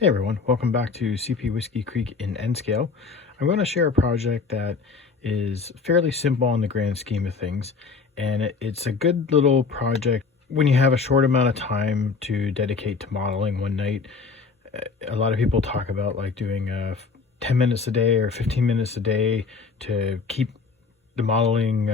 Hey everyone, welcome back to CP Whiskey Creek in nscale. I'm going to share a project that is fairly simple in the grand scheme of things, and it's a good little project when you have a short amount of time to dedicate to modeling one night. A lot of people talk about like doing 10 minutes a day or 15 minutes a day to keep the modeling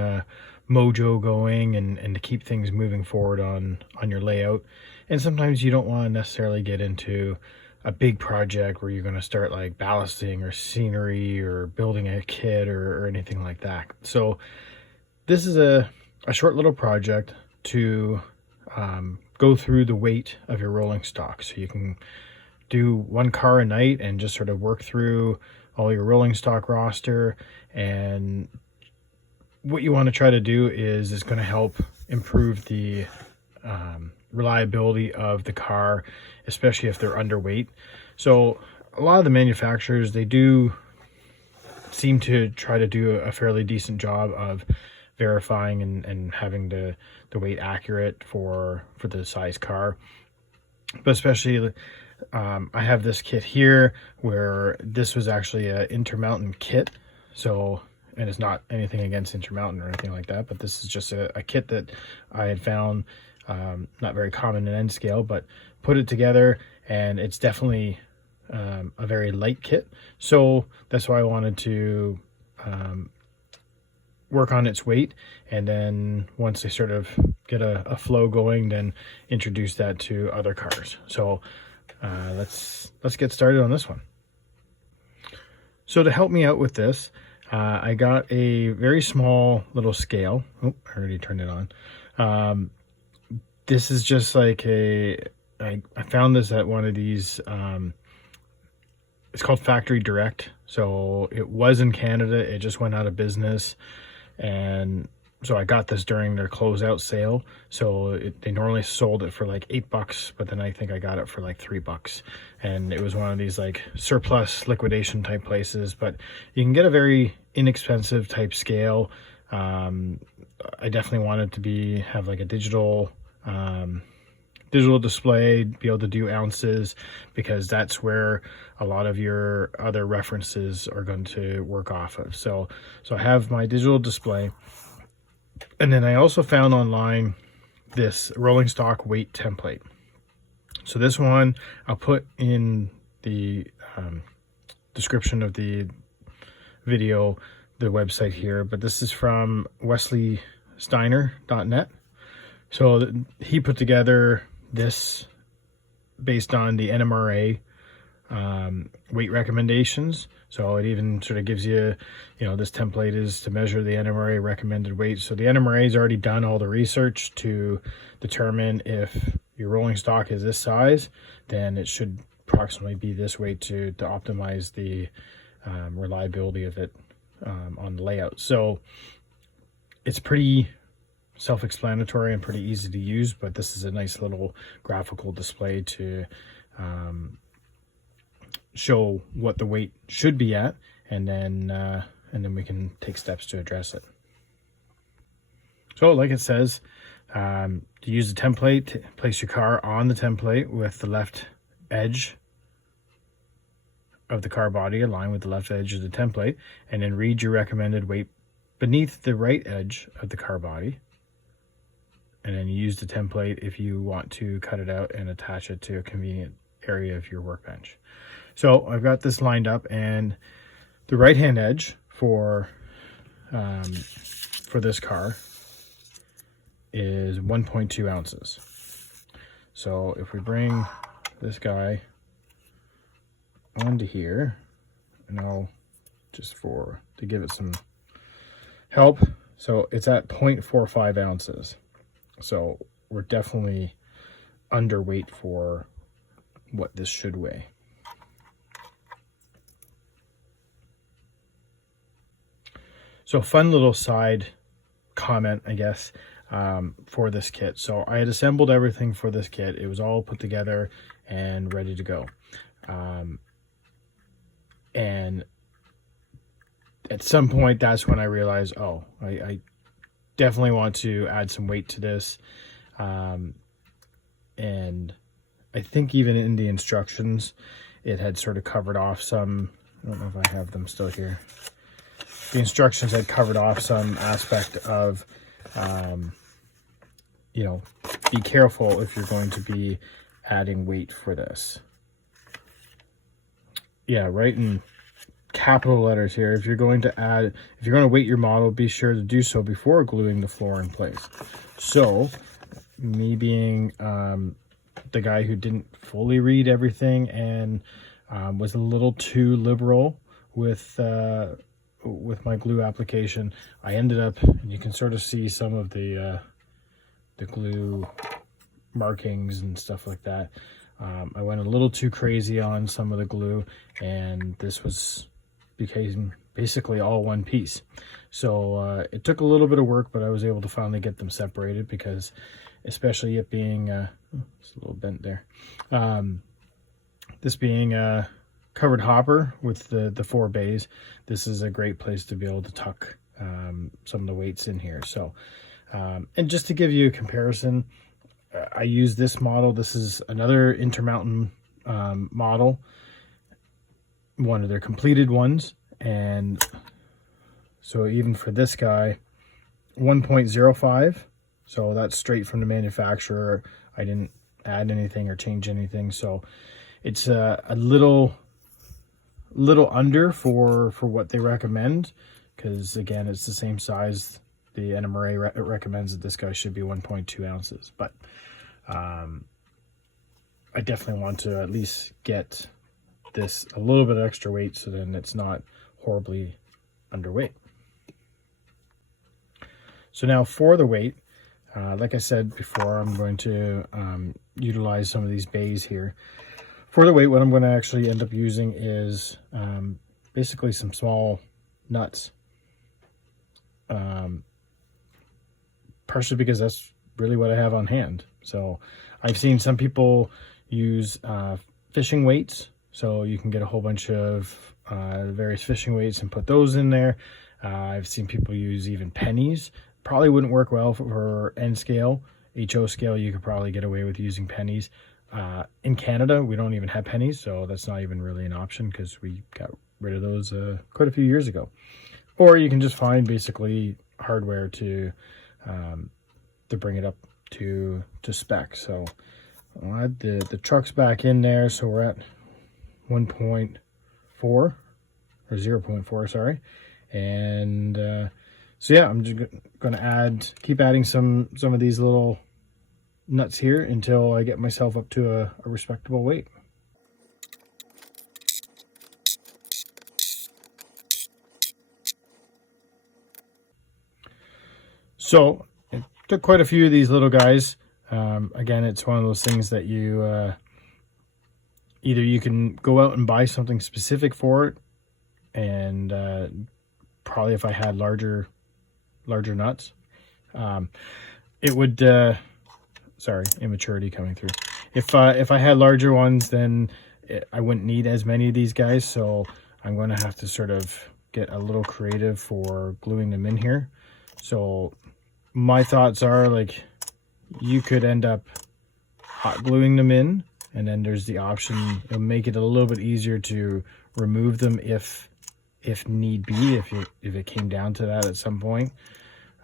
mojo going and to keep things moving forward on your layout. And sometimes you don't want to necessarily get into a big project where you're going to start like ballasting or scenery or building a kit or anything like that. So this is a short little project to go through the weight of your rolling stock. So you can do one car a night and just sort of work through all your rolling stock roster. And what you want to try to do is it's going to help improve the reliability of the car, especially if they're underweight. So a lot of the manufacturers, they do seem to try to do a fairly decent job of verifying and having the weight accurate for the size car. But especially I have this kit here where this was actually an Intermountain kit. So, and it's not anything against Intermountain or anything like that, but this is just a kit that I had found, not very common in nscale, but put it together, and it's definitely a very light kit. So that's why I wanted to work on its weight, and then once they sort of get a flow going, then introduce that to other cars. So let's get started on this one. So to help me out with this, I got a very small little scale. Oh, I already turned it on. This is just like I found this at one of these, it's called Factory Direct. So it was in Canada, it just went out of business. And so I got this during their closeout sale. So they normally sold it for like $8, but then I think I got it for like $3. And it was one of these like surplus liquidation type places, but you can get a very inexpensive type scale. I definitely wanted to have like a digital display, be able to do ounces, because that's where a lot of your other references are going to work off of. So I have my digital display, and then I also found online this rolling stock weight template. So this one I'll put in the description of the video, the website here, but this is from wesleysteiner.net. So he put together this based on the NMRA weight recommendations. So it even sort of gives you, this template is to measure the NMRA recommended weight. So the NMRA has already done all the research to determine if your rolling stock is this size, then it should approximately be this weight to optimize the reliability of it on the layout. So it's pretty self-explanatory and pretty easy to use, but this is a nice little graphical display to show what the weight should be at, and then we can take steps to address it. So like it says, to use the template, place your car on the template with the left edge of the car body aligned with the left edge of the template, and then read your recommended weight beneath the right edge of the car body. And then use the template if you want to cut it out and attach it to a convenient area of your workbench. So I've got this lined up, and the right hand edge for this car is 1.2 ounces. So if we bring this guy onto here, and I'll just to give it some help, so it's at 0.45 ounces. So we're definitely underweight for what this should weigh. So fun little side comment, I guess, for this kit. So I had assembled everything for this kit. It was all put together and ready to go. And at some point, that's when I realized, oh, I definitely want to add some weight to this. And I think even in the instructions, it had sort of covered off some, I don't know if I have them still here. The instructions had covered off some aspect of, you know, be careful if you're going to be adding weight for this. Yeah, right in capital letters here. If you're going to weight your model, be sure to do so before gluing the floor in place. So, me being the guy who didn't fully read everything and was a little too liberal with my glue application, I ended up, you can sort of see some of the glue markings and stuff like that. I went a little too crazy on some of the glue, and this became basically all one piece. So it took a little bit of work, but I was able to finally get them separated, because especially it being it's a little bent there, this being a covered hopper with the 4 bays, this is a great place to be able to tuck some of the weights in here. So and just to give you a comparison, I use this model. This is another Intermountain model, one of their completed ones. And so even for this guy, 1.05. So that's straight from the manufacturer. I didn't add anything or change anything. So it's a little under for what they recommend, because again, it's the same size. The NMRA recommends that this guy should be 1.2 ounces, but I definitely want to at least get this a little bit extra weight, so then it's not horribly underweight. So now for the weight, like I said before, I'm going to utilize some of these bays here. For the weight, what I'm going to actually end up using is basically some small nuts. Partially because that's really what I have on hand. So I've seen some people use fishing weights. So you can get a whole bunch of various fishing weights and put those in there. I've seen people use even pennies. Probably wouldn't work well for nscale. HO scale, you could probably get away with using pennies. In Canada, we don't even have pennies, so that's not even really an option, because we got rid of those quite a few years ago. Or you can just find basically hardware to bring it up to spec. So I'll add the trucks back in there, so we're at 1.4 or 0.4, sorry. And so yeah, I'm just going to keep adding some of these little nuts here until I get myself up to a respectable weight. So it took quite a few of these little guys. Again, it's one of those things that you either you can go out and buy something specific for it, and probably if I had larger nuts, it would sorry, immaturity coming through. If I had larger ones, then I wouldn't need as many of these guys. So I'm going to have to sort of get a little creative for gluing them in here. So my thoughts are, like, you could end up hot gluing them in, and then there's the option, it'll make it a little bit easier to remove them if need be, if it came down to that at some point.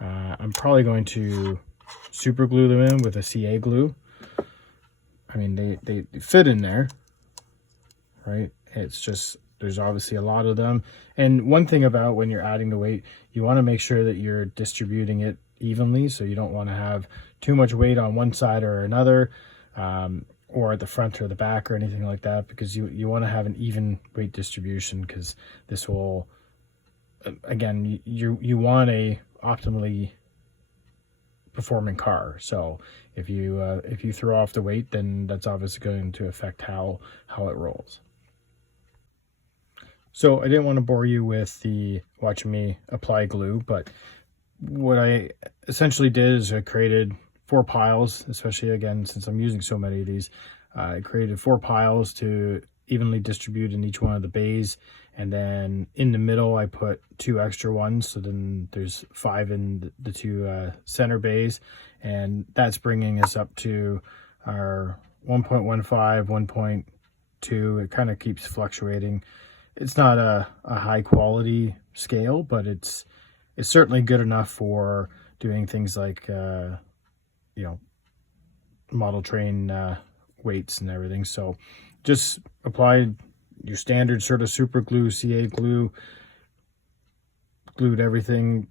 I'm probably going to super glue them in with a CA glue. I mean, they fit in there, right? It's just, there's obviously a lot of them. And one thing about when you're adding the weight, you want to make sure that you're distributing it evenly. So you don't want to have too much weight on one side or another, or at the front or the back or anything like that, because you want to have an even weight distribution, because this will, again, you want a optimally performing car. So if you throw off the weight, then that's obviously going to affect how it rolls. So I didn't want to bore you with watching me apply glue, but what I essentially did is I created 4 piles, especially again, since I'm using so many of these. I created 4 piles to evenly distribute in each one of the bays, and then in the middle I put 2 extra ones, so then there's 5 in the 2 center bays, and that's bringing us up to our 1.15, too. It kind of keeps fluctuating. It's not a high quality scale, but it's certainly good enough for doing things like model train weights and everything. So just apply your standard sort of super glue, CA glue, glued everything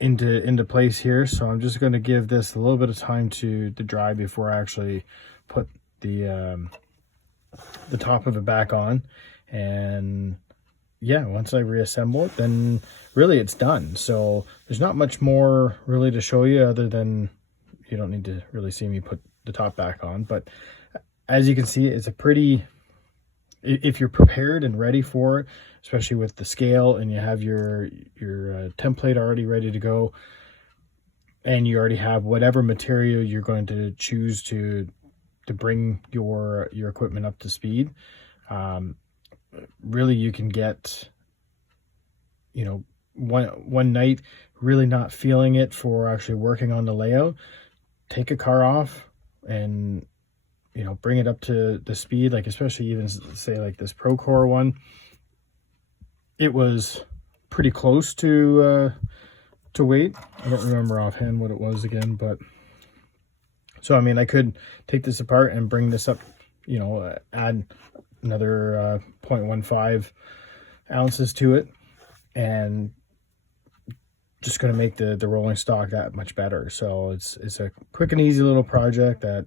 into place here. So I'm just going to give this a little bit of time to dry before I actually put the top of it back on. And yeah, once I reassemble it, then really it's done. So there's not much more really to show you, other than you don't need to really see me put the top back on. But as you can see, it's a pretty, if you're prepared and ready for it, especially with the scale, and you have your template already ready to go, and you already have whatever material you're going to choose to bring your equipment up to speed, really you can get, one night really not feeling it for actually working on the layout, take a car off and bring it up to the speed. Like, especially even say like this Procore one, it was pretty close to weight. I don't remember offhand what it was again, but so I mean, I could take this apart and bring this up, add another 0.15 ounces to it, and just going to make the rolling stock that much better. So it's a quick and easy little project that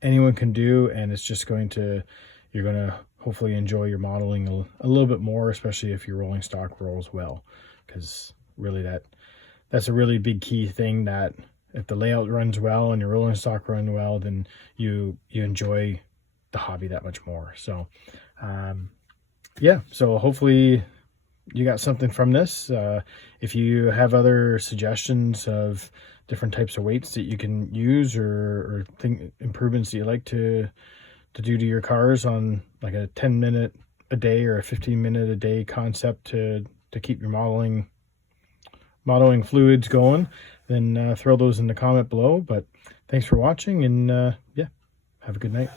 anyone can do, and it's just you're going to hopefully enjoy your modeling a little bit more, especially if your rolling stock rolls well, because really that's a really big key thing, that if the layout runs well and your rolling stock runs well, then you enjoy the hobby that much more. So yeah, so hopefully you got something from this. If you have other suggestions of different types of weights that you can use, or improvements that you like to do to your cars on like a 10-minute a day or a 15-minute a day concept to keep your modeling fluids going, then throw those in the comment below. But thanks for watching, and yeah, have a good night.